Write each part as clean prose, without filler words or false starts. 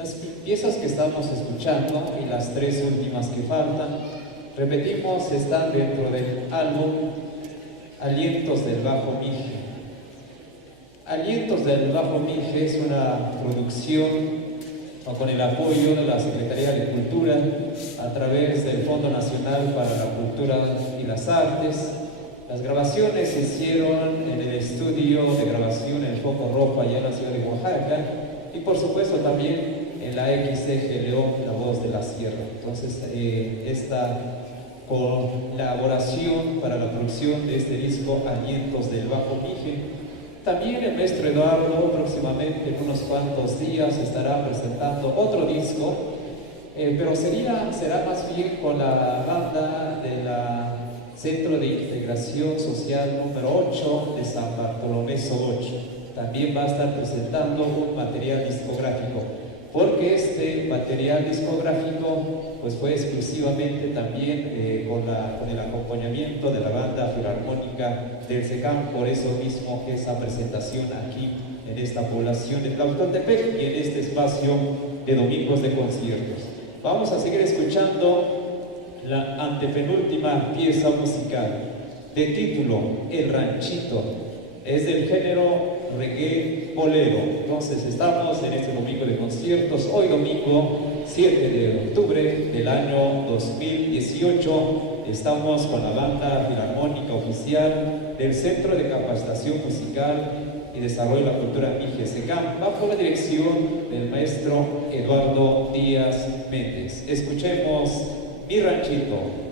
Las piezas que estamos escuchando y las tres últimas que faltan, repetimos, están dentro del álbum Alientos del Bajo Mije. Alientos del Bajo Mije es una producción con el apoyo de la Secretaría de Cultura a través del Fondo Nacional para la Cultura y las Artes. Las grabaciones se hicieron en el estudio de grabación El Foco Rojo allá en la ciudad de Oaxaca y por supuesto también en la XCG León, La Voz de la Sierra. Entonces esta colaboración para la producción de este disco Alientos del Bajo Mije. También el maestro Eduardo próximamente en unos cuantos días estará presentando otro disco, pero será más bien con la banda de la Centro de Integración Social número 8 de San Bartolomé Sorocho. También va a estar presentando un material discográfico, porque este material discográfico pues fue exclusivamente también con el acompañamiento de la banda filarmónica del SECAM, por eso mismo esa presentación aquí en esta población de Tlautoltepec y en este espacio de domingos de conciertos. Vamos a seguir escuchando la antepenúltima pieza musical de título El Ranchito. Es del género reggae bolero. Entonces estamos en este domingo de conciertos, hoy domingo 7 de octubre del año 2018. Estamos con la banda filarmónica oficial del Centro de Capacitación Musical y Desarrollo de la Cultura Mije SECAM, bajo la dirección del maestro Eduardo Díaz Méndez. Escuchemos Mi Ranchito.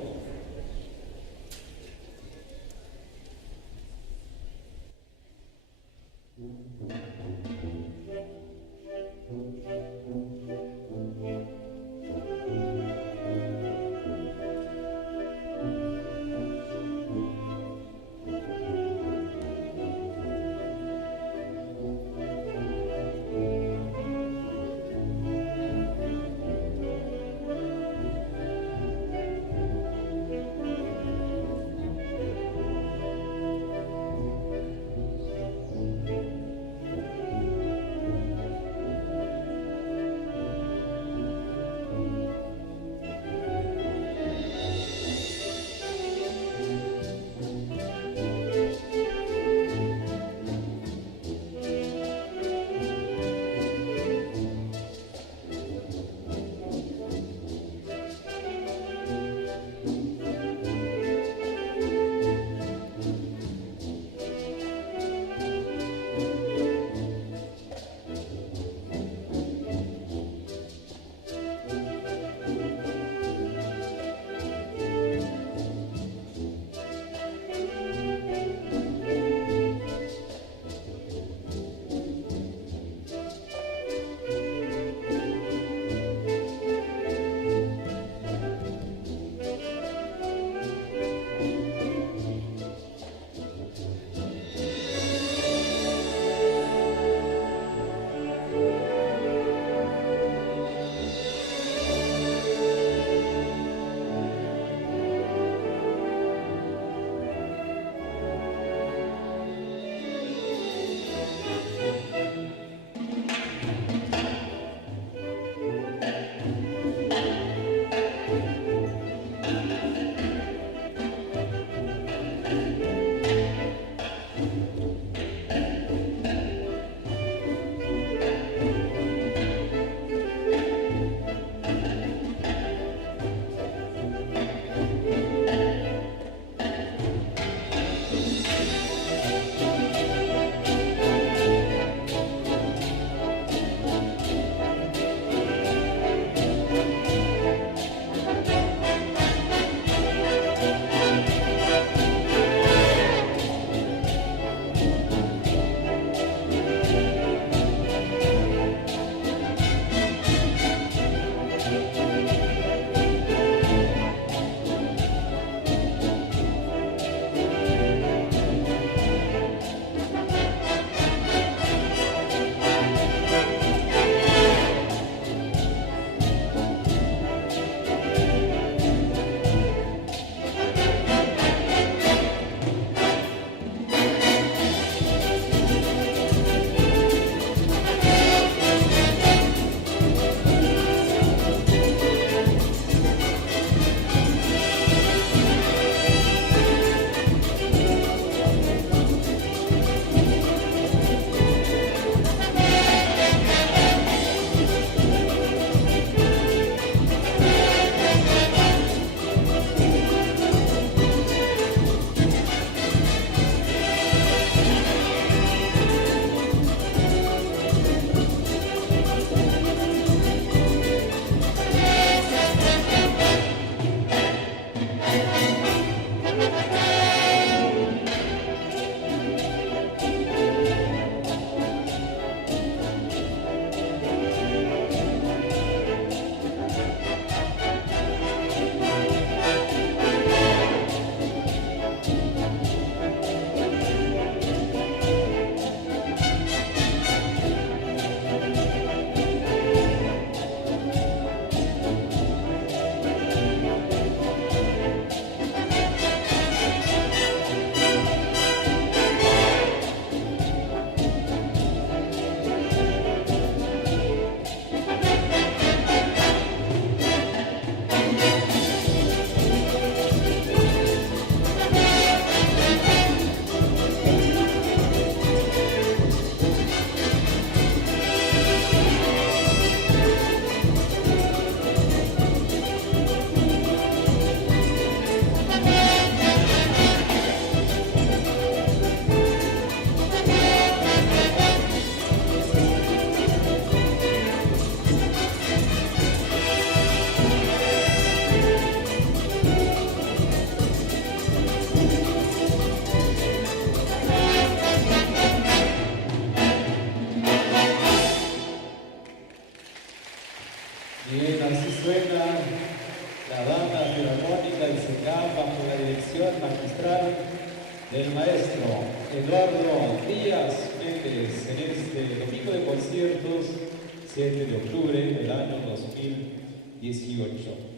Bien, así suena la banda filarmónica del SECAM bajo la dirección magistral del maestro Eduardo Díaz Méndez en este domingo de conciertos 7 de octubre del año 2018.